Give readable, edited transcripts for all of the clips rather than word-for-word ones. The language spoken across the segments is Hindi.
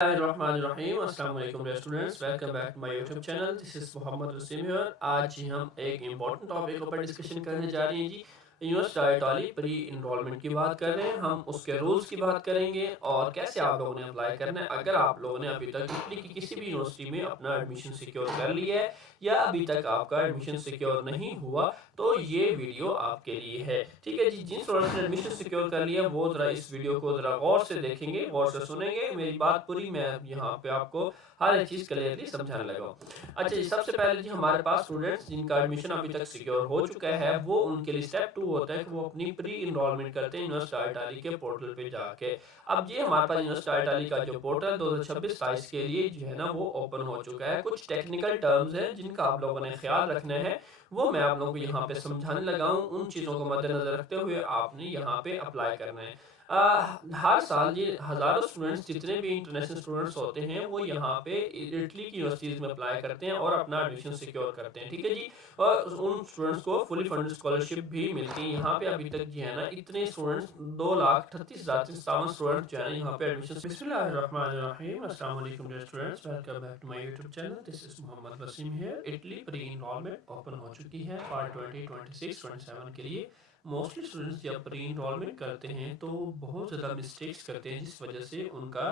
Bismillahirrahmanirrahim. Assalamu alaikum dear students. Welcome back to my YouTube channel. This is Mohammed Rasim here. आज जी हम एक इम्पॉर्टेंट टॉपिक ऊपर डिस्कशन करने जा रहे हैं जी। यूनिवर्सिटी वाली प्री इनरोलमेंट की बात कर रहे हैं हम, उसके रूल्स की बात करेंगे और कैसे आप लोगों ने अप्लाई करना है। अगर आप लोगों ने अभी तक इटली की किसी भी यूनिवर्सिटी में अपना एडमिशन सिक्योर कर लिया है या अभी तक आपका एडमिशन सिक्योर नहीं हुआ तो ये वीडियो आपके लिए है। ठीक है जी, जिन स्टूडेंट्स ने एडमिशन सिक्योर कर लिया वो ज़रा इस वीडियो को ज़रा गौर से देखेंगे, गौर से सुनेंगे मेरी बात पूरी। मैं यहाँ पे आपको हर एक चीज़ क्लियरली समझाने लगा हूँ। अच्छा जी, सबसे पहले जी हमारे पास स्टूडेंट्स जिनका एडमिशन अभी तक सिक्योर हो चुका है वो उनके लिए स्टेप 2 होता है कि वो अपनी प्री इनरोलमेंट करते हैं यूनिवर्सिटी इटाली के पोर्टल पे जाके। अब जी हमारे पास यूनिवर्सिटी इटाली का जो पोर्टल 2026-27 के लिए जो है ना वो ओपन हो चुका है। कुछ टेक्निकल टर्म्स हैं जिनका आप लोगों ने ख्याल रखना है, वो मैं आप लोगों को यहाँ पे समझाने लगा हूँ। उन चीज़ों को मद्देनजर रखते हुए आपने यहाँ पे अप्लाई करना है। हर साल ये हज़ारों स्टूडेंट्स जितने भी इंटरनेशनल स्टूडेंट्स होते हैं वो यहाँ पे इटली की यूनिवर्सिटीज़ में अप्लाई करते हैं और अपना एडमिशन सिक्योर करते हैं। ठीक है जी, और उन स्टूडेंट्स को फुली फंडेड स्कॉलरशिप भी मिलती है। यहाँ पे अभी तक जो है ना इतने स्टूडेंट्स 2,38,57 स्टूडेंट जो है यहाँ पे एडमिशन। बिस्मिल्लाहिर्रहमानिर्रहीम। अस्सलाम वालेकुम dear students, welcome back to my YouTube channel. This is Mohammad Waseem here. Italy pre enrolment open हो चुकी है फॉर 2026-27 के लिए। मोस्टली स्टूडेंट्स जब प्री इनरोलमेंट करते हैं तो बहुत ज़्यादा मिस्टेक्स करते हैं जिस वजह से उनका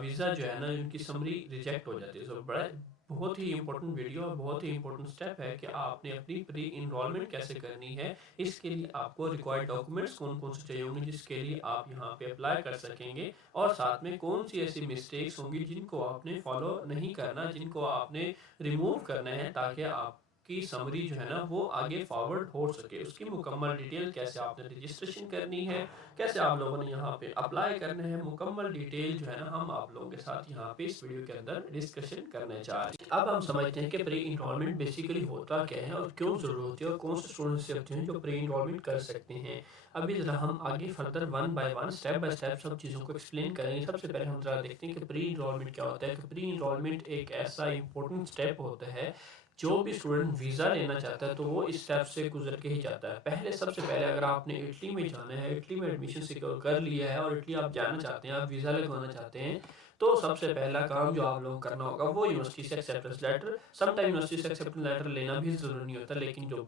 वीज़ा जो है ना उनकी समरी रिजेक्ट हो जाती है। तो बड़ा बहुत ही इंपॉर्टेंट वीडियो और बहुत ही इंपॉर्टेंट स्टेप है कि आपने अपनी प्री इनरोलमेंट कैसे करनी है। इसके लिए आपको रिक्वायर्ड डॉक्यूमेंट्स कौन कौन से चाहिए होंगे जिसके लिए आप यहाँ पे अप्लाई कर सकेंगे, और साथ में कौन सी ऐसी मिस्टेक्स होंगी जिनको आपने फॉलो नहीं करना, जिनको आपने रिमूव करना है ताकि आप की समरी जो है ना वो आगे फॉरवर्ड हो सके। उसकी मुकम्मल डिटेल, कैसे आपने रजिस्ट्रेशन करनी है, कैसे आप लोगों ने यहाँ पे अप्लाई करना है, मुकम्मल डिटेल जो है ना हम आप लोगों के साथ यहाँ पे इस वीडियो के अंदर डिस्कशन करने जा रहे हैं। अब हम समझते हैं कि प्री इनरोलमेंट बेसिकली होता क्या है और क्यों ज़रूरत होती है और कौन से स्टूडेंट्स होते हैं जो प्री इनरोलमेंट कर सकते हैं। अभी ज़रा हम आगे further one by one step by step सब चीज़ों को एक्सप्लेन करेंगे। सबसे पहले हम ज़रा देखते हैं कि प्री इनरोलमेंट क्या होता है। कि प्री इनरोलमेंट एक ऐसा इंपॉर्टेंट स्टेप होता है, जो भी स्टूडेंट वीज़ा लेना चाहता है तो वो इस स्टेप से गुजर के ही जाता है। पहले सबसे पहले अगर आपने इटली में जाना है, इटली में एडमिशन सिक्योर कर लिया है और इटली आप जाना चाहते हैं, आप वीज़ा लगवाना चाहते हैं, तो सबसे पहला काम जो आप लोगों को करना होगा वो यूनिवर्सिटी से एक्सेप्टेंस लेटर। समटाइम यूनिवर्सिटी से एक्सेप्टेंस लेटर लेना भी ज़रूरी नहीं होता, लेकिन जो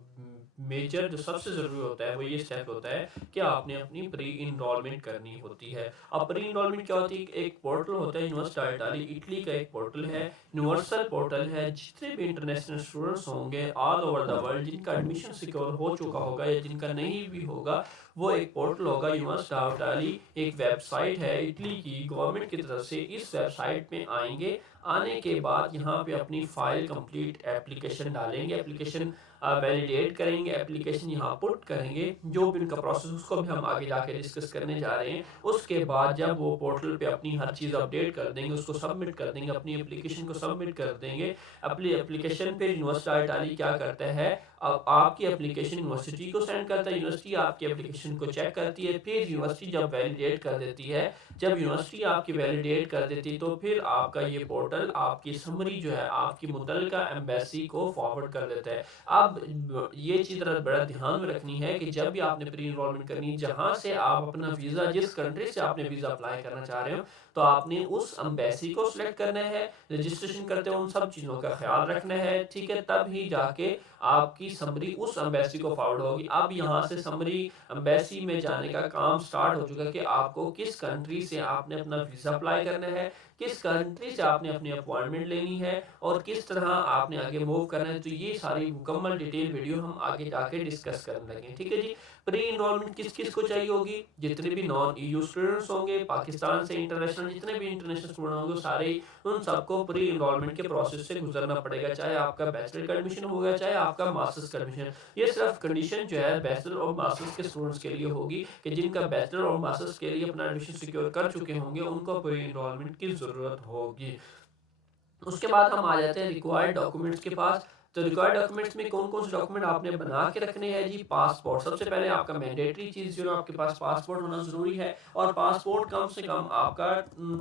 मेजर जो सबसे ज़रूरी होता है वो ये स्टेप होता है कि आपने अपनी प्री इनरोलमेंट करनी होती है। अब प्री इनरोलमेंट क्या होती है? एक पोर्टल होता है यूनिवर्सिटी इटाली, इटली का एक पोर्टल है, यूनिवर्सल पोर्टल है। जितने भी इंटरनेशनल स्टूडेंट्स होंगे ऑल ओवर द वर्ल्ड जिनका एडमिशन सिक्योर हो चुका होगा या जिनका नहीं भी होगा, वो एक पोर्टल होगा यूनिवर्सिटी इटाली। एक वेबसाइट है इटली की गवर्नमेंट की तरफ से। इस वेबसाइट में आएंगे, आने के बाद यहाँ पे अपनी फ़ाइल कंप्लीट एप्लीकेशन डालेंगे, एप्लीकेशन वैलिडेट करेंगे, एप्लीकेशन यहाँ पुट करेंगे, जो भी उनका प्रोसेस उसको भी हम आगे जाके डिस्कस करने जा रहे हैं। उसके बाद जब वो पोर्टल पे अपनी हर चीज़ अपडेट कर देंगे, उसको सबमिट कर देंगे, अपनी एप्लीकेशन को सबमिट कर देंगे। अपनी एप्लीकेशन पे यूनिवर्सिटी इटाली क्या करता है, अब आपकी एप्लीकेशन यूनिवर्सिटी को सेंड करता है, यूनिवर्सिटी आपकी एप्लीकेशन को चेक करती है, फिर यूनिवर्सिटी जब वैलिडेट कर देती है, जब यूनिवर्सिटी आपकी वैलिडेट कर देती है तो फिर आपका ये पोर्टल आपकी समरी जो है आपकी मुतल्लिका एम्बेसी को फॉरवर्ड कर देता है। अब ये चीज़ बड़ा ध्यान में रखनी है कि जब भी आपने प्री इनरोलमेंट करनी है, जहाँ से आप अपना वीज़ा, जिस कंट्री से आपने वीज़ा अप्लाई करना चाह रहे हो, तो आपने उस एम्बेसी को सिलेक्ट करना है। रजिस्ट्रेशन करते हुए उन सब चीज़ों का ख्याल रखना है, ठीक है, तब ही जाके आपकी समरी उस एम्बेसी को फॉरवर्ड होगी। अब यहाँ से समरी एम्बेसी में जाने का काम स्टार्ट हो चुका है कि आपको किस कंट्री से आपने अपना वीज़ा अप्लाई करना है, किस कंट्री से आपने अपनी अपॉइंटमेंट लेनी है और किस तरह आपने आगे मूव करना है। तो ये सारी मुकम्मल डिटेल वीडियो हम आगे जाके डिस्कस करने लगे। ठीक है जी, प्री इनरोलमेंट किस किस को चाहिए होगी? जितने भी नॉन ईयू स्टूडेंट्स होंगे, पाकिस्तान से इंटरनेशनल जितने भी इंटरनेशनल स्टूडेंट होंगे, सारे उन सबको प्री इनरोलमेंट के प्रोसेस से गुजरना पड़ेगा, चाहे आपका बैचलर का एडमिशन होगा चाहे आपका मास्टर्स का एडमिशन। ये सिर्फ कंडीशन जो है बैचलर और मास्टर्स के स्टूडेंट्स के लिए होगी कि जिनका बैचलर और मास्टर्स के लिए अपना एडमिशन सिक्योर कर चुके होंगे उनको प्री इनरोलमेंट की ज़रूरत होगी। उसके बाद हम आ जाते हैं रिक्वायर्ड डॉक्यूमेंट्स के पास। तो रिक्वायर्ड डॉक्यूमेंट्स में कौन कौन से डॉक्यूमेंट आपने बना के रखने हैं जी। पासपोर्ट सबसे पहले आपका मैंडेटरी चीज़ जो है, आपके पास पासपोर्ट होना ज़रूरी है। और पासपोर्ट कम से कम आपका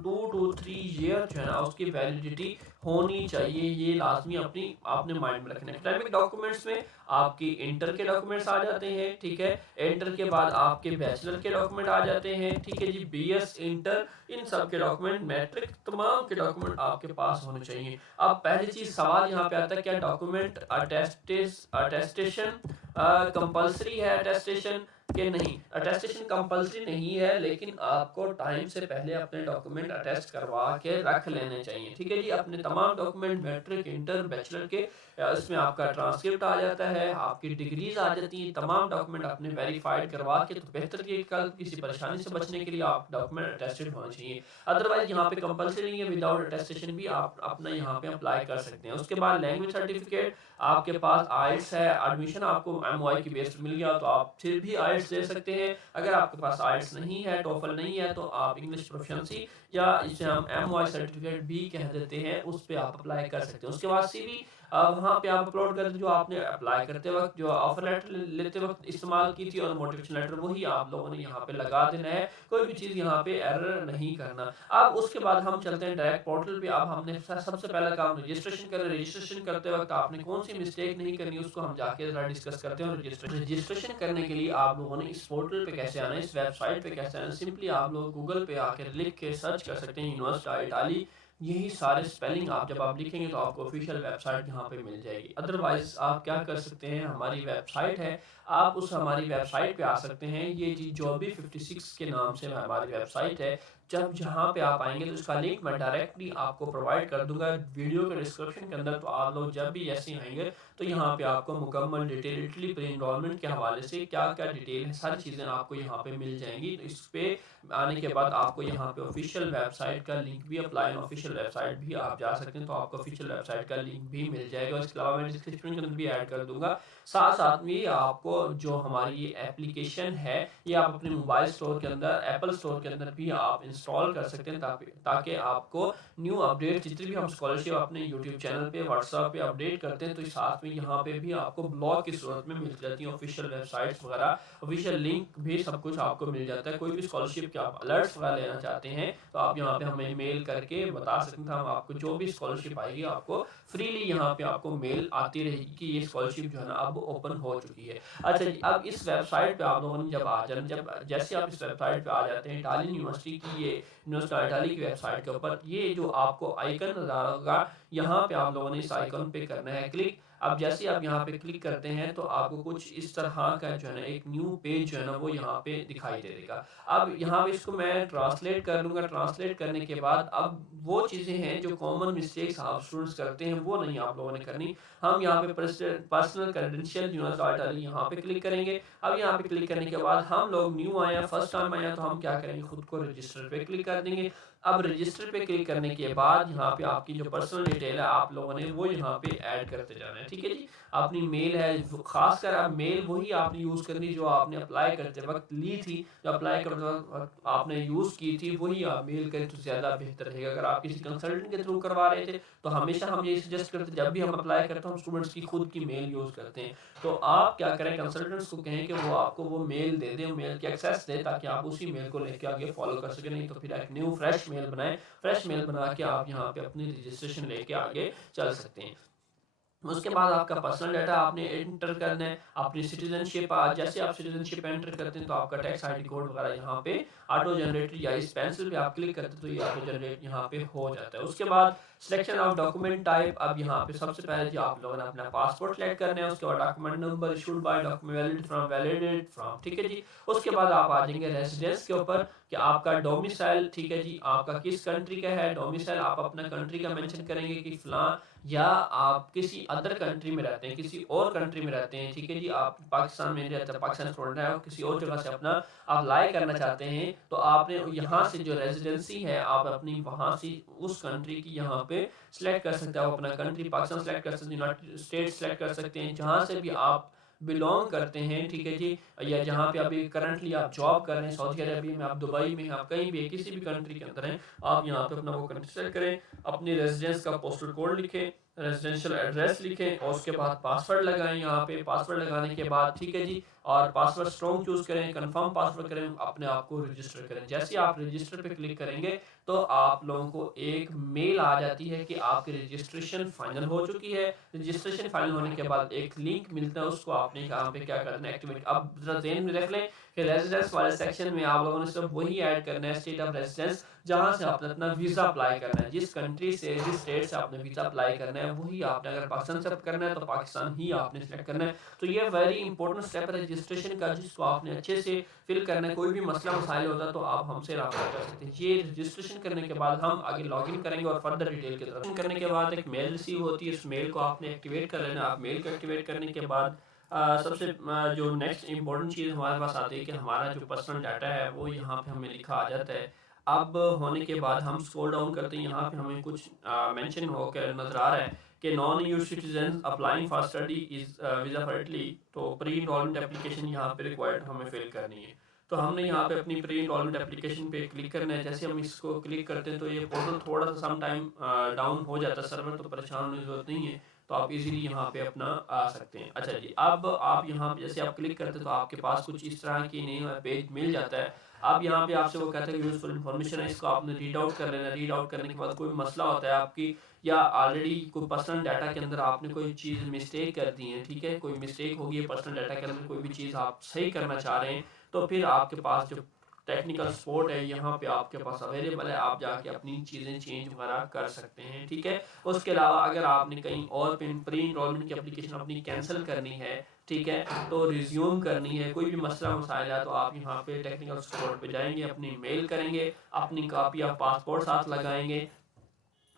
2 to 3 ईयर जो है ना उसकी वैलिडिटी होनी चाहिए। ये लाजमी अपनी आपने माइंड में रखना है। एकेडमिक डॉक्यूमेंट्स में आपकी इंटर के डॉक्यूमेंट्स आ जाते हैं, ठीक है। इंटर के बाद आपके बैचलर के डॉक्यूमेंट आ जाते हैं, ठीक है जी। बीएस, इंटर, इन सब के डॉक्यूमेंट, मैट्रिक, तमाम के डॉक्यूमेंट आपके पास होने चाहिए। अब पहली चीज़ सवाल यहाँ पे आता है, क्या डॉक्यूमेंट अटेस्टेशन कंपलसरी है? अटेस्टेशन के नहीं, अटेस्टेशन कंपलसरी नहीं है, लेकिन आपको टाइम से पहले अपने डॉक्यूमेंट अटेस्ट करवा के रख लेने चाहिए, ठीक है जी। अपने तमाम डॉक्यूमेंट मैट्रिक, इंटर, बैचलर के, इसमें आपका ट्रांसक्रिप्ट आ जाता है, आपकी डिग्रीज आ जाती हैं, तमाम डॉक्यूमेंट अपने वेरीफाइड करवा के, तो बेहतर ये कल किसी परेशानी से बचने के लिए आप डॉक्यूमेंट अटेस्टेड होने चाहिए। अदरवाइज यहाँ पे कंपलसरी नहीं है, विदाउट अटेस्टेशन भी आप अपना यहाँ पे अप्लाई कर सकते हैं। उसके बाद लैंग्वेज सर्टिफिकेट, आपके पास आइल्स है, एडमिशन आपको एमओआई की बेस पर मिल गया तो आप फिर भी आइल्स दे सकते हैं। अगर आपके पास आइल्स नहीं है, टोफल नहीं है, तो आप इंग्लिश प्रोफिशिएंसी या इसे हम एमओआई सर्टिफिकेट भी कह देते हैं, उस पर आप अप्लाई कर सकते हैं। उसके बाद सीवी वहाँ पे आप अपलोड कर, जो आपने अप्लाई करते वक्त, जो ऑफर लेटर लेते वक्त इस्तेमाल की थी, और मोटिवेशन लेटर, वही आप लोगों ने यहाँ पे लगा देना है। कोई भी चीज़ यहाँ पे एरर नहीं करना। अब उसके बाद हम चलते हैं डायरेक्ट पोर्टल पे। अब हमने सबसे पहला काम रजिस्ट्रेशन करें। रजिस्ट्रेशन करते वक्त आपने कौन सी मिस्टेक नहीं करनी, उसको हम जाके जरा डिस्कस करते हैं। रजिस्ट्रेशन करने के लिए आप लोगों ने इस पोर्टल पे कैसे आना है, इस वेबसाइट पे कैसे आना है, सिंपली आप लोग गूगल पे आकर लिख के सर्च कर सकते हैं यूनिवर्सिटी इटाली। यही सारे स्पेलिंग आप जब आप लिखेंगे तो आपको ऑफिशियल वेबसाइट यहाँ पे मिल जाएगी। अदरवाइज आप क्या कर सकते हैं, हमारी वेबसाइट है, आप उस हमारी वेबसाइट पे आ सकते हैं। ये जी जॉबी 56 के नाम से हमारी वेबसाइट है। जब जहाँ पे आप आएंगे तो इसका लिंक मैं डायरेक्टली आपको प्रोवाइड कर दूंगा वीडियो के डिस्क्रिप्शन के अंदर। तो आप लोग जब भी ऐसे आएंगे तो यहाँ पे आपको मुकम्मल डिटेल इटली प्री इनरोलमेंट के हवाले से क्या क्या डिटेल है, सारी चीज़ें आपको यहाँ पे मिल जाएंगी। तो इस पे आने के बाद आपको यहाँ पे ऑफिशियल वेबसाइट का लिंक भी, अप्लाई ऑफिशियल वेबसाइट भी आप जा सकते हैं, तो आपको ऑफिशियल वेबसाइट का लिंक भी मिल जाएगा। इसके अलावा मैं डिस्क्रिप्शन के अंदर भी ऐड कर दूंगा। साथ साथ में आपको जो हमारी ये एप्लीकेशन है, ये आप अपने मोबाइल स्टोर के अंदर, एप्पल स्टोर के अंदर भी आप इंस्टॉल कर सकते हैं, ताकि आपको न्यू अपडेट जितनी भी हम स्कॉलरशिप अपने यूट्यूब चैनल पे, व्हाट्सएप पे अपडेट करते हैं, तो साथ में यहाँ पे भी आपको ब्लॉग की सूरत में मिल जाती है ऑफिशियल वेबसाइट्स वगैरह, ऑफिशियल लिंक भी, सब कुछ आपको मिल जाता है। कोई भी स्कॉलरशिप के आप अलर्ट्स वगैरह लेना चाहते हैं तो आप यहाँ पे हमें मेल करके बता सकते हैं। हम आपको जो भी स्कॉलरशिप आएगी आपको फ्रीली यहाँ पे आपको मेल आती रहेगी कि ये स्कॉलरशिप जो है ना अब ओपन हो चुकी है। अच्छा जी, अब इस वेबसाइट पे आप लोगों ने जब आ जाना, जब जैसे आप इस वेबसाइट पे आ जाते हैं, इटालियन यूनिवर्सिटी की, ये यूनिवर्सिटी इटाली की वेबसाइट के ऊपर ये जो आपको आइकन नजर आ होगा, यहाँ पे आप लोगों ने इस आइकन पे करना है क्लिक। अब जैसे आप यहाँ पे क्लिक करते हैं तो आपको कुछ इस तरह का जो है ना एक न्यू पेज जो है ना वो यहाँ पे दिखाई दे देगा। अब यहाँ पे इसको मैं ट्रांसलेट कर लूँगा। ट्रांसलेट करने के बाद अब वो चीज़ें हैं जो कॉमन मिस्टेक्स आप स्टूडेंट्स करते हैं वो नहीं आप लोगों ने करनी। हम यहाँ पे पर्सनल क्रेडेंशियल यूनिवर्सिटी यहाँ पे क्लिक करेंगे। अब यहाँ पे क्लिक करने के बाद हम लोग न्यू आए हैं, फर्स्ट टाइम आए हैं, तो हम क्या करेंगे, खुद को रजिस्टर पे क्लिक कर देंगे। अब रजिस्टर पे क्लिक करने के बाद यहाँ पे आपकी जो पर्सनल डिटेल है आप लोगों ने वो यहाँ पे ऐड करते जाना है, ठीक है जी। अपनी मेल है, खासकर आप मेल वही आपने यूज़ करनी जो आपने अप्लाई करते वक्त ली थी, जो अप्लाई करते वक्त आपने यूज़ की थी, वही आप मेल करें तो ज़्यादा बेहतर रहेगा। अगर आप किसी कंसल्टेंट के थ्रू करवा रहे थे तो हमेशा हम ये सजेस्ट करते, जब भी हम अप्लाई करते हैं हम स्टूडेंट्स की खुद की मेल यूज़ करते हैं। तो आप क्या करें, कंसल्टेंट्स को कहें कि वो आपको वो मेल दे दें, मेल की एक्सेस दे, ताकि आप उसी मेल को लेकर आगे फॉलो कर सकें। नहीं तो फिर एक न्यू फ्रेश मेल बनाएं, फ्रेश मेल बना के आप यहाँ पे अपनी रजिस्ट्रेशन लेके आगे चल सकते हैं। उसके बाद आपका पर्सनल डाटा आपने एंटर करना है, अपनी सिटीजनशिप, जैसे आप सिटीजनशिप एंटर करते हैं तो आपका टैक्स आईडी कोड वगैरह यहाँ पे ऑटो जनरेट, या इस पेंसिल पे आप क्लिक करते हैं तो ये ऑटो जनरेट यहाँ पे हो जाता है। उसके बाद सिलेक्शन ऑफ डॉक्यूमेंट टाइप, अब यहाँ पे सबसे पहले जी आप लोगों ने अपना पासपोर्ट सेलेक्ट करना है। उसके बाद document number, issued by, document valid from, validate from, ठीक है जी। उसके बाद आप आ जाएंगे रेजिडेंस के ऊपर कि आपका डोमिसाइल, ठीक है जी, आपका किस कंट्री का है डोमिसाइल, आप अपना कंट्री का मेंशन करेंगे कि फलां, या आप किसी अदर कंट्री में रहते हैं, किसी और कंट्री में रहते हैं, ठीक है जी। आप पाकिस्तान में रहते हैं, पाकिस्तान स्टूडेंट है, और किसी और जगह से अपना अप्लाई करना चाहते हैं तो आपने यहाँ से जो रेजिडेंसी है आप अपनी वहाँ से उस कंट्री की यहाँ पे सिलेक्ट कर सकते हैं। आप अपना कंट्री पाकिस्तान सेलेक्ट कर सकते हैं, यूनाइटेड स्टेट सेलेक्ट कर सकते हैं, जहाँ से भी आप बिलोंग करते हैं, ठीक है जी, या जहाँ पे अभी करंटली आप जॉब कर रहे हैं, सऊदी अरबिया में, आप दुबई में, आप कहीं भी किसी भी कंट्री के अंदर हैं, आप यहाँ पे अपना वो कंट्री सेलेक्ट करें, अपनी रेजिडेंस का पोस्टल कोड लिखें, रेजिडेंशियल एड्रेस लिखें और उसके बाद पासवर्ड लगाएं। यहाँ पे पासवर्ड लगाने के बाद, ठीक है जी, और पासवर्ड स्ट्रॉन्ग चूज़ करें, कंफर्म पासवर्ड करें, अपने आप को रजिस्टर करें। जैसे ही आप रजिस्टर पे क्लिक करेंगे तो आप लोगों को एक मेल आ जाती है कि आपकी रजिस्ट्रेशन फाइनल हो चुकी है। रजिस्ट्रेशन फाइनल होने के बाद एक लिंक मिलता है, उसको आपने यहाँ पे क्या करना है, एक्टिवेट। अब जरा ध्यान में रख लें कि रेजिडेंस वाले सेक्शन में आप लोगों ने सिर्फ वही ऐड करना है, स्टेट ऑफ रेजिडेंस, जहाँ से आपने अपना वीज़ा अप्लाई करना है, जिस कंट्री से, जिस स्टेट से आपने वीज़ा अप्लाई करना है वही आपने, अगर पाकिस्तान से करना है तो पाकिस्तान ही आपने सेलेक्ट करना है। तो ये वेरी इंपॉर्टेंट स्टेप है रजिस्ट्रेशन का, जिसको आपने अच्छे से फिल करना है। कोई भी मसला मसाइल होता है तो आप हमसे रब्ता कर सकते हैं। ये रजिस्ट्रेशन करने के बाद हम आगे लॉगिन करेंगे और फर्दर डिटेल की तरफ करने के बाद एक मेल रिसीव होती है, इस मेल को आपने एक्टिवेट कर लेना। आप मेल को एक्टिवेट करने के बाद सबसे जो नेक्स्ट इंपॉर्टेंट चीज़ हमारे पास आती है कि हमारा जो पर्सनल डाटा है वो यहाँ पे हमें लिखा आ जाता है। अब होने के बाद हम स्क्रॉल डाउन करते हैं, यहाँ पे हमें कुछ मेंशन होकर नज़र आ रहा है कि non use citizen applying for study is visa for Italy, तो प्री इनरोलमेंट एप्लीकेशन यहाँ पे रिक्वायर्ड हमें फिल करनी है। तो हमने यहाँ पे अपनी प्री इनरोलमेंट एप्लीकेशन पे क्लिक करना है। जैसे हम इसको क्लिक करते हैं तो ये पोर्टल थोड़ा सा सम टाइम डाउन हो जाता है सर्वर, तो परेशान होने की जरूरत नहीं है, तो आप इजीली यहाँ पे अपना आ सकते हैं। अच्छा जी, अब आप यहाँ पे जैसे आप क्लिक करते हैं तो आपके पास कुछ इस तरह की नई पेज मिल जाता है। अब यहाँ पे आपसे वो कहता है कि यूजफुल इन्फॉर्मेशन है, इसको आपने रीड आउट कर लेना। रीड आउट करने के बाद कोई मसला होता है आपकी, या ऑलरेडी कोई पर्सनल डाटा के अंदर आपने कोई चीज़ मिस्टेक कर दी है, ठीक है, कोई मिस्टेक होगी है पर्सनल डाटा के अंदर, कोई भी चीज़ आप सही करना चाह रहे हैं, तो फिर आपके पास जो टेक्निकल सपोर्ट है यहाँ पे आपके पास अवेलेबल है, आप जाके अपनी चीज़ें चेंज वगैरह कर सकते हैं, ठीक है। उसके अलावा अगर आपने कहीं और प्री इनरोलमेंट की एप्लीकेशन अपनी कैंसिल करनी है, ठीक है, तो रिज्यूम करनी है, कोई भी मसला मसाइल है, तो आप यहाँ पे टेक्निकल सपोर्ट पे जाएंगे, अपनी मेल करेंगे, अपनी कॉपी ऑफ पासपोर्ट साथ लगाएंगे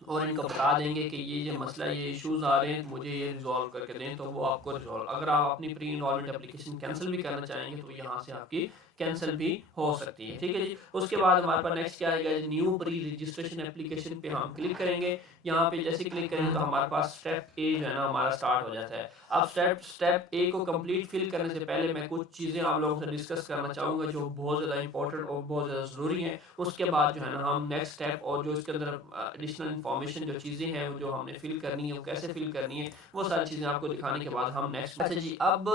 और इनको बता देंगे कि ये मसला, ये इश्यूज़ आ रहे हैं, मुझे ये रिजॉल्व करके दें, तो वो आपको रिजॉल्व। अगर आप अपनी प्री इनरोलमेंट एप्लीकेशन कैंसिल भी करना चाहेंगे तो यहाँ से आपकी कैंसिल भी हो सकती है, ठीक है जी। उसके बाद हमारे पास नेक्स्ट क्या आएगा, न्यू प्री रजिस्ट्रेशन एप्लीकेशन पे हम क्लिक करेंगे। यहाँ पे जैसे क्लिक करेंगे तो हमारे पास स्टेप ए जो है ना हमारा स्टार्ट हो जाता है। अब स्टेप ए को कंप्लीट फिल करने से पहले मैं कुछ चीज़ें आप लोगों से डिस्कस करना चाहूँगा जो बहुत ज़्यादा इंपॉर्टेंट और बहुत ज़्यादा ज़रूरी है। उसके बाद जो है ना हम नेक्स्ट स्टेप और जो इसके अंदर एडिशनल इन्फॉर्मेशन जो चीज़ें हैं वो जो हमने फिल करनी है, वो कैसे फिल करनी है, वो सारी चीज़ें आपको दिखाने के बाद हम नेक्स्ट। अच्छा जी, अब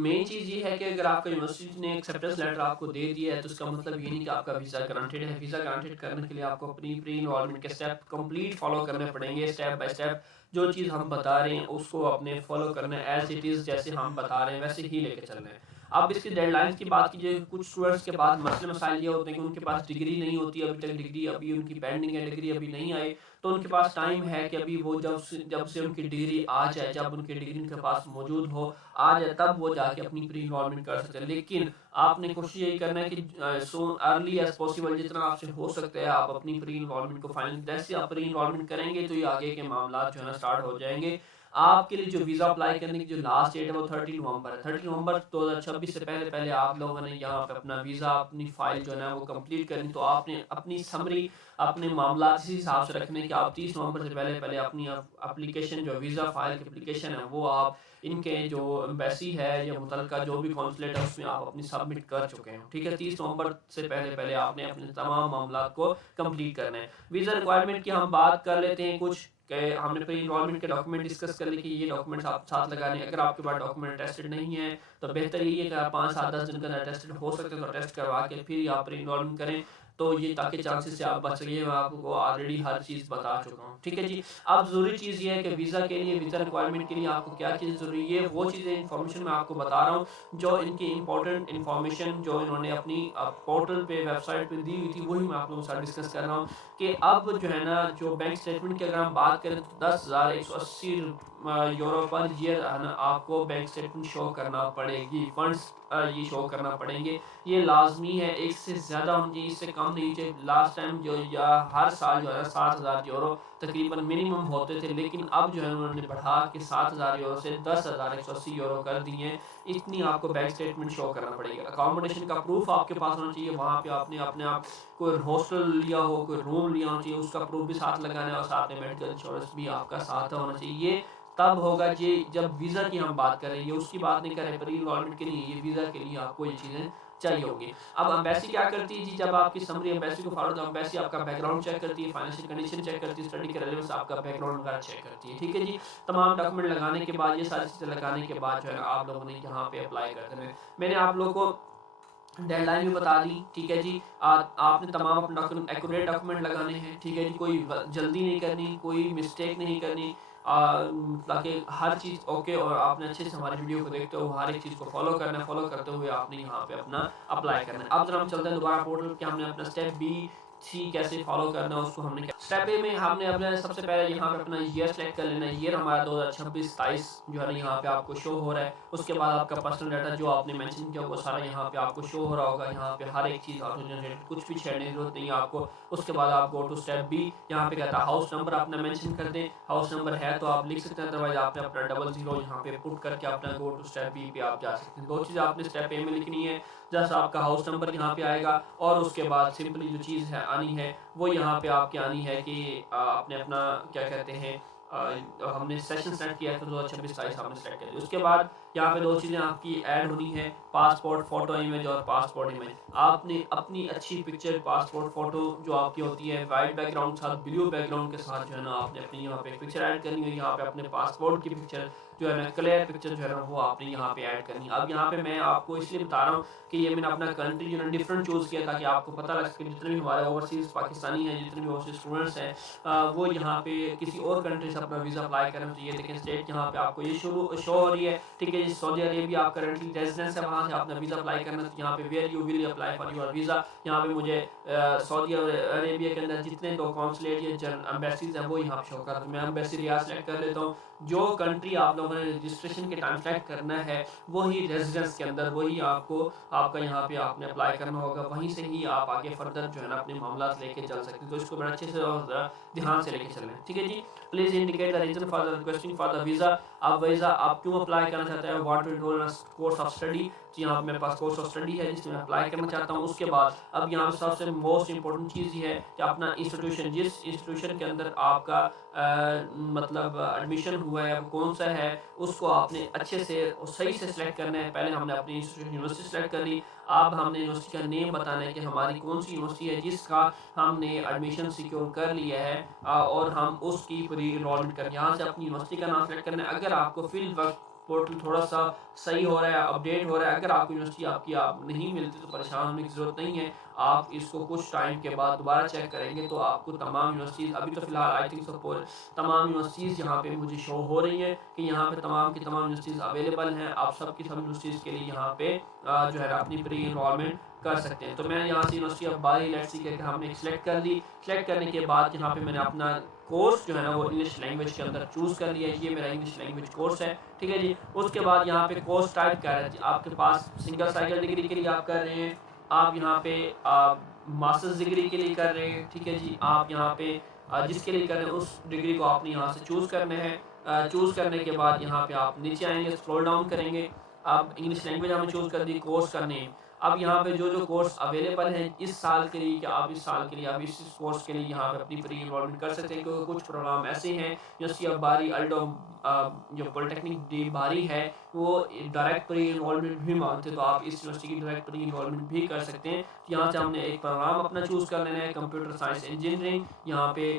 मेन चीज़ ये है कि अगर आपका यूनिवर्सिटी ने एक्सेप्टेंस लेटर आपको दे दिया है तो इसका मतलब ये नहीं कि आपका वीज़ा ग्रांटेड है। वीज़ा ग्रांटेड करने के लिए आपको अपनी प्री इनरोलमेंट के स्टेप कंप्लीट फॉलो करने पड़ेंगे, स्टेप बाय स्टेप। जो चीज़ हम बता रहे हैं उसको अपने फॉलो करना है, एज इट इज़ जैसे हम बता रहे हैं वैसे ही लेके चलना है। अब इसकी डेडलाइंस की बात कीजिए, कुछ स्टूडेंट्स के बाद मसले मसाइल ये होते हैं कि उनके पास डिग्री नहीं होती, अभी तक डिग्री अभी उनकी पेंडिंग है, डिग्री अभी नहीं आई, तो उनके पास टाइम है कि अभी वो जब से उनकी डिग्री आ जाए, जब उनकी डिग्री उनके पास मौजूद हो, आ जाए, तब वो जाके अपनी प्री इनरोलमेंट कर सकते हैं। लेकिन आपने कोशिश यही करना है कि सो अर्ली एज पॉसिबल, जितना आपसे हो सकता है आप अपनी प्री इनरोलमेंट को फाइनल, जैसे आप प्री इनरोलमेंट करेंगे तो ये आगे के मामला जो है ना स्टार्ट हो जाएंगे। आपके लिए जो वीज़ा अप्लाई करने की जो लास्ट डेट है वो 30 नवंबर है। 30 नवंबर 2026 से पहले पहले आप लोगों ने यहाँ पे अपना वीज़ा, अपनी फाइल जो है ना वो कंप्लीट करनी। तो आपने अपनी समरी, अपने मामला इसी हिसाब से रखने कि आप 30 नवंबर से पहले पहले अपनी एप्लीकेशन, जो वीज़ा फाइल की एप्लीकेशन है वो आप इनके जो एम्बेसी है या मुतलका जो भी कॉन्सुलेट है उसमें आप अपनी सबमिट कर चुके हैं, ठीक है। 30 नवंबर से पहले पहले आपने अपने तमाम मामला को कंप्लीट करना है। वीज़ा रिक्वायरमेंट की हम बात कर लेते हैं कुछ, हमने प्री इनरोलमेंट के डॉक्यूमेंट डिस्कस कर लिए कि ये डॉक्यूमेंट्स आप साथ लगाने। अगर आपके पास डॉक्यूमेंट टेस्टेड नहीं है तो बेहतर यही है कि आप 5-7-10 दिन के अंदर टेस्टेड हो सकते हैं तो टेस्ट करवा के फिर आप प्री इनरोलमेंट करें, तो ये ताकि चांसेस से आप बच सकें। मैं आपको ऑलरेडी हर चीज़ बता चुका हूँ, ठीक है जी। अब ज़रूरी चीज़ ये है कि वीज़ा के लिए, वीज़ा रिक्वायरमेंट के लिए आपको क्या चीज़ ज़रूरी है, वो चीज़ें इन्फॉर्मेशन मैं आपको बता रहा हूँ, जो इनकी इंपॉर्टेंट इन्फॉर्मेशन जो इन्होंने अपनी पोर्टल पे, वेबसाइट पे दी हुई थी, वही मैं आप लोगों के साथ डिस्कस कर रहा हूँ। कि अब जो है ना जो बैंक स्टेटमेंट की अगर हम बात करें तो 10,180 यूरो पर ईयर है ना आपको बैंक स्टेटमेंट शो करना पड़ेगी, फंड्स ये शो करना पड़ेंगे, ये लाजमी है। एक से ज़्यादा होनी चाहिए, इससे कम नहीं चाहिए। लास्ट टाइम जो या हर साल जो है 7,000 यूरो तकरीबन मिनिमम होते थे, लेकिन अब जो है उन्होंने बढ़ा के 7,000 यूरो से 10,180 यूरो कर दिए हैं। इतनी आपको बैंक स्टेटमेंट शो करना पड़ेगा। अकोमोडेशन का प्रूफ आपके पास होना चाहिए, वहाँ पे आपने अपने आप कोई हॉस्टल लिया हो, कोई रूम लिया होना चाहिए, उसका प्रूफ भी साथ लगाना है और साथ में मेडिकल इंश्योरेंस भी आपका साथ होना चाहिए। ये तब होगा ये जब वीज़ा की हम बात करें, ये उसकी बात नहीं करें, प्री इनरोलमेंट के लिए, ये वीज़ा के लिए आपको ये चीज़ें चाहिए होगी। अब एम्बेसी क्या करती है जी, जब आपकी समरी एम्बेसी को फॉलो, तो एम्बेसी आपका बैकग्राउंड चेक करती है, फाइनेंशियल कंडीशन चेक करती है, स्टडी के रेलेवेंस आपका बैकग्राउंड वगैरह चेक करती है, ठीक है जी। तमाम डॉक्यूमेंट लगाने के बाद, ये सारी चीज़ें लगाने के बाद जो है आप लोगों ने यहाँ पे अप्लाई कर देना है। मैंने आप लोगों को डेडलाइन भी बता दी, ठीक है जी। आपने तमाम अपने डॉक्यूमेंट एक्यूरेट डॉक्यूमेंट लगाने हैं, ठीक है जी। कोई जल्दी नहीं करनी, कोई मिस्टेक नहीं करनी, ताकि हर चीज़ ओके और आपने अच्छे से हमारी वीडियो को देखते हो हर एक चीज़ को फॉलो करना है। फॉलो करते हुए आपने यहाँ पे अपना अप्लाई करना है। अब जरा हम चलते हैं दोबारा पोर्टल के, हमने अपना स्टेप बी सी कैसे फॉलो करना है उसको हमने स्टेप ए में हमने अपना सबसे पहले यहाँ पे अपना ईयर सेलेक्ट कर लेना है। ईयर हमारा 2026-27 जो है ना यहाँ पे आपको शो हो रहा है। उसके बाद आपका पर्सनल डाटा जो आपने मेंशन किया वो सारा यहाँ पे आपको शो हो रहा होगा। यहाँ पे हर एक चीज़ आपको जनरेट, कुछ भी छेड़ने की जरूरत नहीं है आपको। उसके बाद आप गो टू स्टेप बी, यहाँ पे कहता है हाउस नंबर अपना मेंशन कर दें। हाउस नंबर है तो आप लिख सकते हैं, अदरवाइज आपने अपना 00 यहाँ पे पुट करके अपना गो टू स्टेप बी पे आप जा सकते हैं। दो चीज़ आपने स्टेप ए में लिखनी है, जस्ट आपका हाउस नंबर यहाँ पे आएगा और उसके बाद सिंपली जो चीज़ है आनी है वो यहाँ पे आपकी आनी है कि आपने अपना क्या कहते हैं, हमने सेशन सेलेक्ट किया था 2026-27 हमने सेलेक्ट किया। उसके बाद यहाँ पे दो चीज़ें आपकी ऐड होनी है, पासपोर्ट फ़ोटो इमेज और पासपोर्ट इमेज। आपने अपनी अच्छी पिक्चर पासपोर्ट फ़ोटो जो आपकी होती है वाइट बैकग्राउंड के साथ, ब्लू बैकग्राउंड के साथ जो है ना आपने अपनी यहाँ पे पिक्चर ऐड करनी है। यहाँ पे अपने पासपोर्ट की पिक्चर जो है ना क्लियर पिक्चर जो है ना वो आपने यहाँ पे ऐड करनी है। अब यहाँ पे मैं आपको इसलिए बता रहा हूँ कि ये मैंने अपना कंट्री जो है डिफरेंट चूज़ किया ताकि आपको पता लग सके जितने भी हमारे ओवरसीज़ पाकिस्तानी हैं, जितने भी ओवरसीज़ स्टूडेंट्स हैं, वो यहाँ पे किसी और कंट्री से अपना वीज़ा अप्लाई करना चाहिए। लेकिन स्टेट यहाँ पे आपको ये शो हो रही है, ठीक है जी। सऊदी अरेबिया आप करेंटली रेजिडेंस है, वहाँ से आपने वीज़ा अप्लाई करना है। यहाँ पे where you will apply for your visa, यहाँ पे मुझे सऊदी अरेबिया के अंदर जितने दो कॉन्सुलेट या एम्बेसीज हैं वो यहाँ पे शो कर रहा है। मैं एम्बेसी रियाद सेलेक्ट कर लेता हूँ। जो कंट्री आप लोगों ने रजिस्ट्रेशन के टाइम सेलेक्ट करना है वही रेजिडेंस के अंदर वही आपको आपका यहाँ पे आपने अप्लाई करना होगा, वहीं से ही आप आगे फर्दर जो है ना अपने मामला लेके चल सकते हैं। तो इसको बड़ा अच्छे से और ध्यान से लेके चलें, ठीक है जी। Please indicate the reason for the requesting for the visa. आप वीज़ा आप क्यों अप्लाई करना चाहते हैं, want to enrol course of study. जी हाँ, मेरे पास कोर्स ऑफ स्टडी है जिसमें अप्लाई करना चाहता हूँ। उसके बाद अब यहाँ पे सबसे मोस्ट इंपॉर्टेंट चीज़ ये है कि अपना इंस्टीट्यूशन, जिस इंस्टीट्यूशन के अंदर आपका मतलब एडमिशन हुआ है कौन सा है, उसको आपने अच्छे से और सही से सिलेक्ट करना है। पहले हमने अपनी इंस्टीट्यूशन यूनिवर्सिटी सेलेक्ट कर ली। अब हमने यूनिवर्सिटी का नेम बताना है कि हमारी कौन सी यूनिवर्सिटी है जिसका हमने एडमिशन सिक्योर कर लिया है, और हम उसकी प्री इनरोलमेंट कर यहाँ से अपनी यूनिवर्सिटी का नाम सेलेक्ट करना है। अगर आपको फील्ड वर्क पोर्टल थोड़ा सा सही हो रहा है, अपडेट हो रहा है, अगर आपको यूनिवर्सिटी आपकी आप नहीं मिलती तो परेशान होने की ज़रूरत नहीं है। आप इसको कुछ टाइम के बाद दोबारा चेक करेंगे तो आपको तमाम यूनिवर्सिटीज़, अभी तो फिलहाल आई थिंक सपोर्ट तमाम यूनिवर्सिटीज़ यहाँ पे मुझे शो हो रही हैं कि यहाँ पे तमाम की तमाम यूनिवर्सिटीज़ अवेलेबल हैं। आप सब की सब यूनिवर्सिटीज़ के लिए यहाँ पे जो है अपनी प्री इनरोलमेंट कर सकते हैं। तो मैं यहाँ से यूनिवर्सिटी ऑफ बारी लेट्स सी करके हमने सेलेक्ट कर ली। सेलेक्ट करने के बाद यहाँ पे मैंने अपना कोर्स जो है ना वो इंग्लिश लैंग्वेज के अंदर चूज़ कर लिया है। ये मेरा इंग्लिश लैंग्वेज कोर्स है, ठीक है जी। उसके बाद यहाँ पे कोर्स टाइप कर रहे हैं आपके पास सिंगल साइकिल डिग्री के लिए आप कर रहे हैं, आप यहाँ पे मास्टर्स डिग्री के लिए कर रहे हैं, ठीक है जी। आप यहाँ पे जिसके लिए कर रहे हैं उस डिग्री को आपने यहाँ से चूज़ करना है। चूज़ करने के बाद यहाँ पे आप नीचे आएंगे, स्क्रॉल डाउन करेंगे। आप इंग्लिश लैंग्वेज हमने चूज़ कर दी, कोर्स का नेम। अब यहाँ पे जो कोर्स अवेलेबल हैं इस साल के लिए, कि आप इस साल के लिए आप इस कोर्स के लिए यहाँ पे अपनी प्री इनरोलमेंट कर सकते हैं। क्योंकि कुछ प्रोग्राम ऐसे हैं यूनिवर्सिटी ऑफ बारी अल्डो जो पॉलिटेक्निक डी बारी है वो डायरेक्ट प्री इनरोलमेंट भी मांगते हैं, तो आप इस यूनिवर्सिटी की डायरेक्ट प्री इनरोलमेंट भी कर सकते हैं। यहाँ से हमने एक प्रोग्राम अपना चूज़ कर लेना है, कंप्यूटर साइंस इंजीनियरिंग यहाँ पे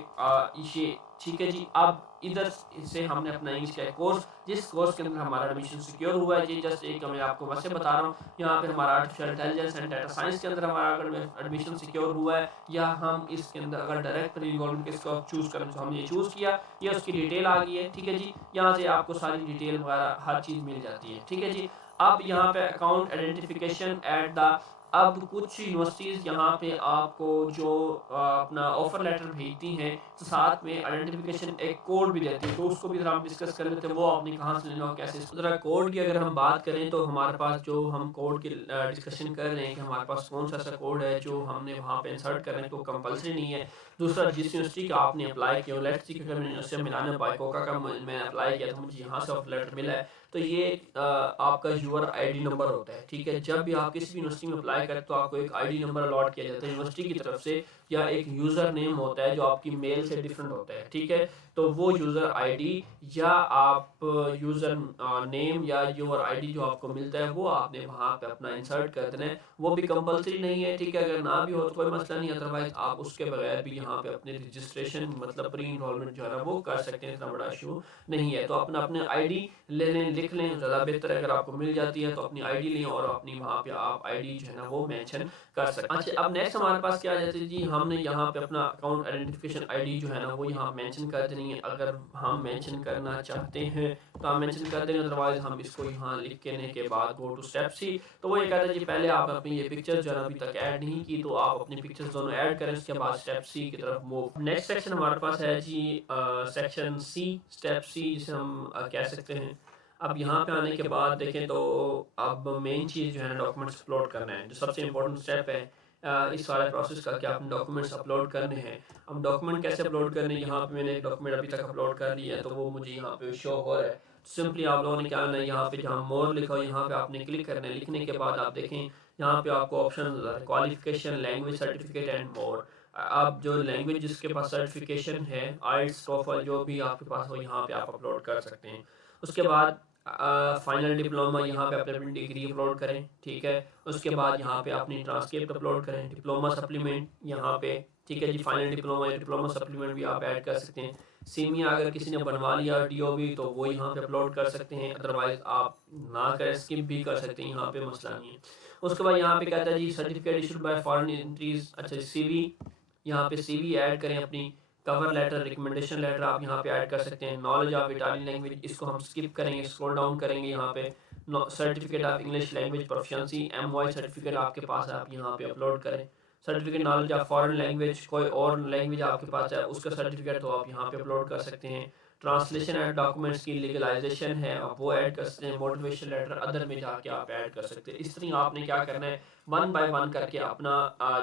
ये, ठीक है जी। अब इधर से हमने अपना इंग्लिश का कोर्स, जिस कोर्स के अंदर हमारा एडमिशन सिक्योर हुआ है, जी जस्ट एक मैं आपको वैसे बता रहा हूँ। यहाँ पे हमारा artificial intelligence and data science के अंदर हमारा अगर एडमिशन सिक्योर हुआ है, या हम इसके अंदर अगर डायरेक्ट प्री इनरोलमेंट इसको चूज़ करें तो हमने ये चूज़ किया, ये उसकी डिटेल आ गई है, ठीक है जी। यहाँ से आपको सारी डिटेल वगैरह हर चीज़ मिल जाती है, ठीक है जी। अब यहाँ पे अकाउंट आइडेंटिफिकेशन एट द अब कुछ यूनिवर्सिटीज़ यहाँ पे आपको जो अपना ऑफ़र लेटर भेजती हैं, तो साथ में आइडेंटिफ़िकेशन एक कोड भी देती है, तो उसको भी ज़रा हम डिस्कस कर लेते हैं, वो आपने कहाँ से लेना और कैसे। ज़रा कोड की अगर हम बात करें तो हमारे पास जो हम कोड की डिस्कशन कर रहे हैं कि हमारे पास कौन-सा ऐसा कोड है जो हमने वहाँ पे इंसर्ट करना है, तो कंपल्सरी नहीं है। दूसरा, जिस यूनिवर्सिटी का आपने अप्लाई किया हो, लेट्स सी कि अगर मैंने यूनिवर्सिटी ऑफ मिलान में बायकोका का मैंने अप्लाई किया, तो मुझे यहाँ से ऑफ़र लेटर मिला है, तो ये आपका यूआर आईडी नंबर होता है, ठीक है। जब भी आप किसी भी यूनिवर्सिटी में अप्लाई करें तो आपको एक आईडी नंबर अलॉट किया जाता है यूनिवर्सिटी की तरफ से, या एक यूज़र नेम होता है जो आपकी मेल से डिफरेंट होता है, ठीक है। तो वो यूज़र आईडी या आप यूज़र नेम या यूज़र आईडी जो आपको मिलता है वो आपने वहाँ पे अपना इंसर्ट कर देना है। वो भी कंपल्सरी नहीं है, ठीक है। अगर ना भी हो तो कोई मसला नहीं, अदरवाइज़ आप उसके बगैर भी यहाँ पे अपने रजिस्ट्रेशन मतलब प्री इनरोलमेंट जो है ना वो कर सकते हैं, इतना बड़ा इशू नहीं है। तो अपना अपने आईडी ले लें, लिख लें, ज़्यादा बेहतर है। अगर आपको मिल जाती है तो अपनी आईडी लें और अपनी वहाँ पे आप आईडी जो है ना वो मेंशन कर सकते हैं। अच्छा, अब नेक्स्ट हमारे पास क्या आ जाता है जी, हमने यहाँ पे अपना अकाउंट आइडेंटिफिकेशन आईडी जो है ना वो यहाँ मेंशन कर देनी है। अगर हम मेंशन करना चाहते हैं तो हम मेंशन कर देंगे, अदरवाइज हम इसको यहाँ लिख के के बाद गो टू स्टेप सी। तो वो ये कहता है जी पहले आप अपनी ये पिक्चर जो है अभी तक ऐड नहीं की, तो आप अपनी पिक्चर्स दोनों ऐड करें, उसके बाद स्टेप सी की तरफ मूव। नेक्स्ट सेक्शन हमारे पास है जी सेक्शन सी, स्टेप सी जिसे हम कह सकते हैं। अब यहाँ पे आने के बाद देखें तो अब मेन चीज़ जो है ना डॉक्यूमेंट्स अपलोड करना है, जो सबसे इंपॉर्टेंट स्टेप है इस सारे प्रोसेस का, कि आपने डॉक्यूमेंट्स अपलोड करने हैं। अब डॉक्यूमेंट कैसे अपलोड करने हैं, यहाँ पे मैंने एक डॉक्यूमेंट अभी तक अपलोड कर दिया है, तो वो मुझे यहाँ पे शो हो रहा है। सिंपली आप लोगों ने क्या करना है, यहाँ पे जहाँ मोर लिखा हो यहाँ पे आपने क्लिक करना है। लिखने के बाद आप देखें यहाँ पे आपको option qualification, language certificate and more. आप जो लैंग्वेज जिसके पास सर्टिफिकेशन है, आइल्स, टोफल, जो भी आपके पास हो यहाँ पे आप अपलोड कर सकते हैं। उसके बाद फाइनल डिप्लोमा यहाँ पे अपनी डिग्री अपलोड करें, ठीक है। उसके बाद यहाँ पे अपनी ट्रांसक्रिप्ट अपलोड करें, डिप्लोमा सप्लीमेंट यहाँ पे, ठीक है जी। फाइनल डिप्लोमा या डिप्लोमा सप्लीमेंट भी आप ऐड कर सकते हैं। सीमिया अगर किसी ने बनवा लिया डीओबी तो वो यहाँ पे अपलोड कर सकते हैं, अदरवाइज आप ना करें, स्किप भी कर सकते हैं, यहाँ पे मसला नहीं है। उसके बाद यहाँ पे कहता है जी certificate issued by foreign entries. अच्छा, सीवी, यहाँ पे सीवी ऐड करें अपनी। कवर लेटर, रिकमेंडेशन लेटर आप यहाँ पे ऐड कर सकते हैं। नॉलेज ऑफ इटालियन लैंग्वेज, इसको हम स्किप करेंगे, स्क्रॉल डाउन करेंगे यहाँ पे। Certificate of English language proficiency, MY certificate आपके पास है, आप यहाँ पे अपलोड करें। Certificate knowledge of foreign language, कोई और लैंग्वेज आपके पास है उसका सर्टिफिकेट तो आप यहाँ पे अपलोड कर सकते हैं। ट्रांसलेशन एंड डॉक्यूमेंट्स की लीगलाइजेशन है, आप वो ऐड कर सकते हैं। मोटिवेशन लेटर अदर में जाके आप ऐड कर सकते हैं। इस तरह आपने क्या करना है, वन बाय वन करके अपना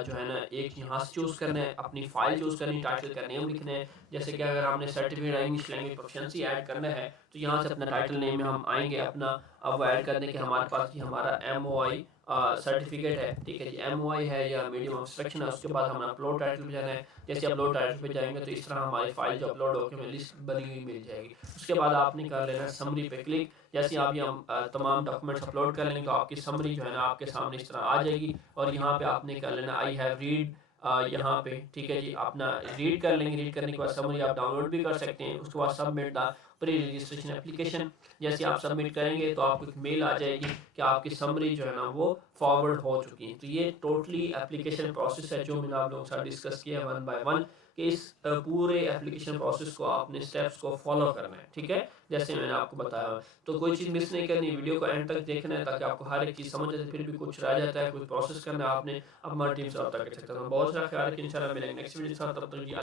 जो है ना एक यहाँ से चूज़ करना है, अपनी फाइल चूज़ करनी, टाइटल का नेम लिखना है। जैसे कि अगर हमने certificate English language proficiency add करना है तो यहाँ से अपना टाइटल नेम में हम आएंगे अपना, अब वो ऐड कर दें कि हमारे पास ये हमारा MOI सर्टिफिकेट है, ठीक है जी। MOI है या मीडियम ऑफ इंस्ट्रक्शन है। उसके बाद हमें अपलोड टाइटल पे जाना है। जैसे अपलोड टाइटल पे जाएंगे तो इस तरह हमारी फाइल जो अपलोड होकर हमें लिस्ट बनी हुई मिल जाएगी। उसके बाद आपने कर लेना है समरी पे क्लिक। जैसे आप ये तमाम डॉक्यूमेंट्स अपलोड कर लेंगे तो आपकी समरी जो है ना आपके सामने इस तरह आ जाएगी, और यहाँ पे आपने कर लेना आई हैव रीड यहाँ पे, ठीक है जी। अपना रीड कर लेंगे, रीड करने के बाद समरी आप डाउनलोड भी कर सकते हैं। उसके बाद submit the pre registration application, जैसे आप सबमिट करेंगे तो आपको एक मेल आ जाएगी कि आपकी समरी जो है ना वो फॉरवर्ड हो चुकी है। तो ये टोटली एप्लीकेशन प्रोसेस है जो मैंने आप लोगों के साथ डिस्कस किया वन बाय वन, कि इस पूरे एप्लीकेशन प्रोसेस को आपने स्टेप्स को फॉलो करना है, ठीक है, जैसे मैंने आपको बताया। तो कोई चीज़ मिस नहीं करनी, वीडियो को एंड तक देखना है ताकि आपको हर एक चीज़ समझ आए। फिर भी कुछ रह जाता है, कुछ प्रोसेस करना है आपने, अब हमारी टीम से रब्ता कर सकते हैं। बहुत सारा ख्याल रखें, इंशाल्लाह मिलेंगे नेक्स्ट वीडियो के साथ, तब तक जी।